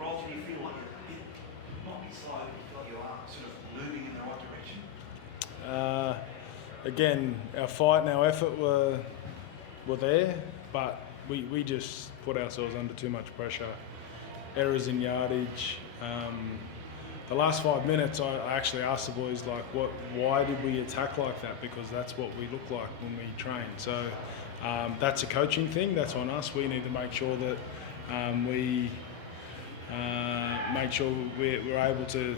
Ryles, do you feel like you might be slow, but you feel like you are sort of moving in the right direction? Again, our fight and our effort were there, but we just put ourselves under too much pressure. Errors in yardage. The last 5 minutes, I actually asked the boys, like, why did we attack like that? Because that's what we look like when we train. So that's a coaching thing. That's on us. We need to make sure that we make sure we're able to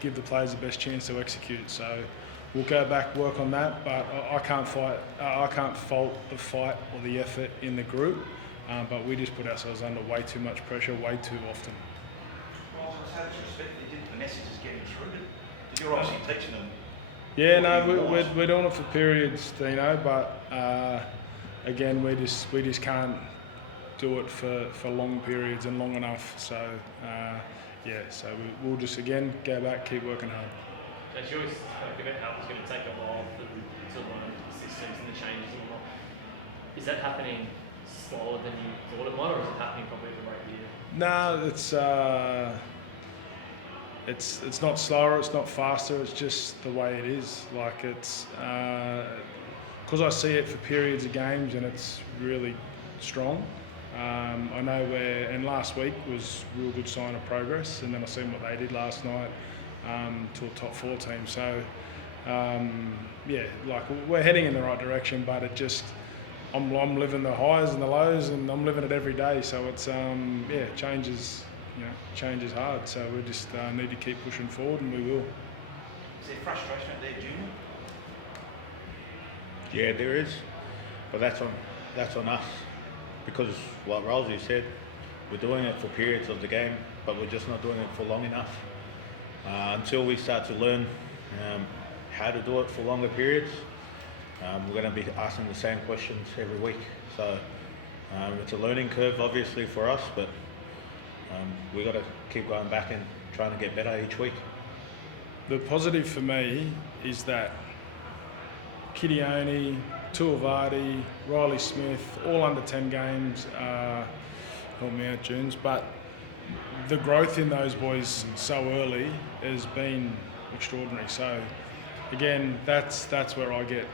give the players the best chance to execute. So we'll go back, work on that. But I can't fault the fight or the effort in the group. But we just put ourselves under way too much pressure, way too often. Ryles, how disrespectful you think the message is getting through? Because you're obviously teaching them. Yeah, no, we're doing it for periods, Dino. But again, we just can't do it for long periods and long enough. So so we'll just again go back, keep working hard. As you always spoke about how it's going to take a while to learn the systems and the changes and whatnot. Is that happening slower than you thought it might, or is it happening probably at the right year? No, it's not slower, it's not faster. It's just the way it is. Like it's because I see it for periods of games and it's really strong. I know and last week was a real good sign of progress, and then I seen what they did last night to a top 4 team. So like we're heading in the right direction, but it just I'm living the highs and the lows, and I'm living it every day. So it's change is hard. So we just need to keep pushing forward, and we will. Is there frustration out there, Junior? Yeah, there is, but that's on us, because like Rosie said, we're doing it for periods of the game, but we're just not doing it for long enough. Until we start to learn how to do it for longer periods, we're going to be asking the same questions every week. So it's a learning curve, obviously, for us, but we've got to keep going back and trying to get better each week. The positive for me is that Kidione, Tuivasa, Riley Smith, all under 10 games, help me out, Junes, but the growth in those boys so early has been extraordinary. So again, that's where I get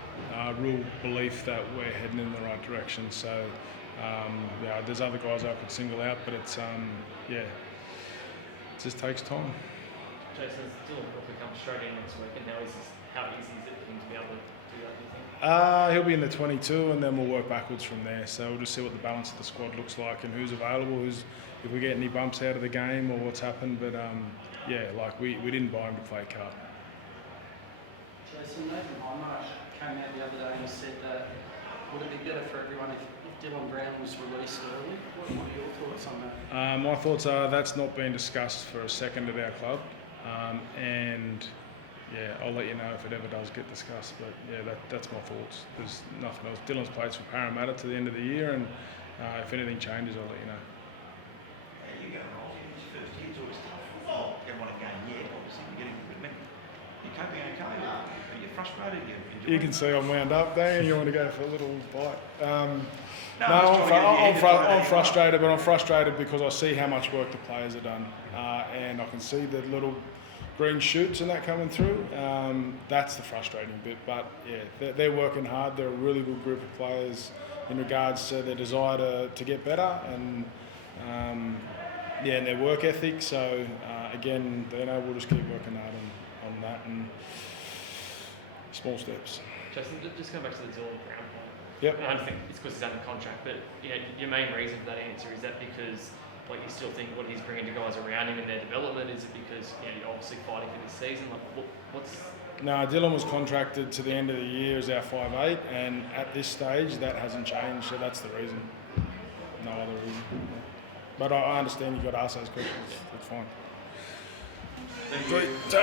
real belief that we're heading in the right direction. So there's other guys I could single out, but it's it just takes time. Jason, Dylan Brooker comes straight in next week, and how easy is it for him to be able to do that, do you think? He'll be in the 22, and then we'll work backwards from there. So we'll just see what the balance of the squad looks like and who's available, if we get any bumps out of the game or what's happened. But we didn't buy him to play cup. Jason, Nathan Hindmarsh came out the other day and said that would it be better for everyone if Dylan Brown was released early? What are your thoughts on that? My thoughts are that's not been discussed for a second at our club, I'll let you know if it ever does get discussed. But that's my thoughts. There's nothing else. Dylan's played for Parramatta to the end of the year, and if anything changes, I'll let you know. How you going, Ryles? His first year's always tough. Don't want to go yet, obviously. You're getting good men. You coping okay? Are you frustrated? You can see I'm wound up, Dan. You want to go for a little bite? I'm frustrated, but I'm frustrated because I see how much work the players have done, and I can see the little green shoots and that coming through. That's the frustrating bit. But they're working hard. They're a really good group of players in regards to their desire to get better and their work ethic. So again, we'll just keep working hard on that and small steps. Jason, just going back to the Dylan Brown point. Yep. I don't think it's because he's under contract, but your main reason for that answer, is that because you still think what he's bringing to guys around him in their development? Is it because you're obviously fighting for this season? What's? No, Dylan was contracted to the end of the year as our 5'8", and at this stage that hasn't changed, so that's the reason. No other reason. But I understand you've got to ask those questions. That's fine. Thank you. 3, 2.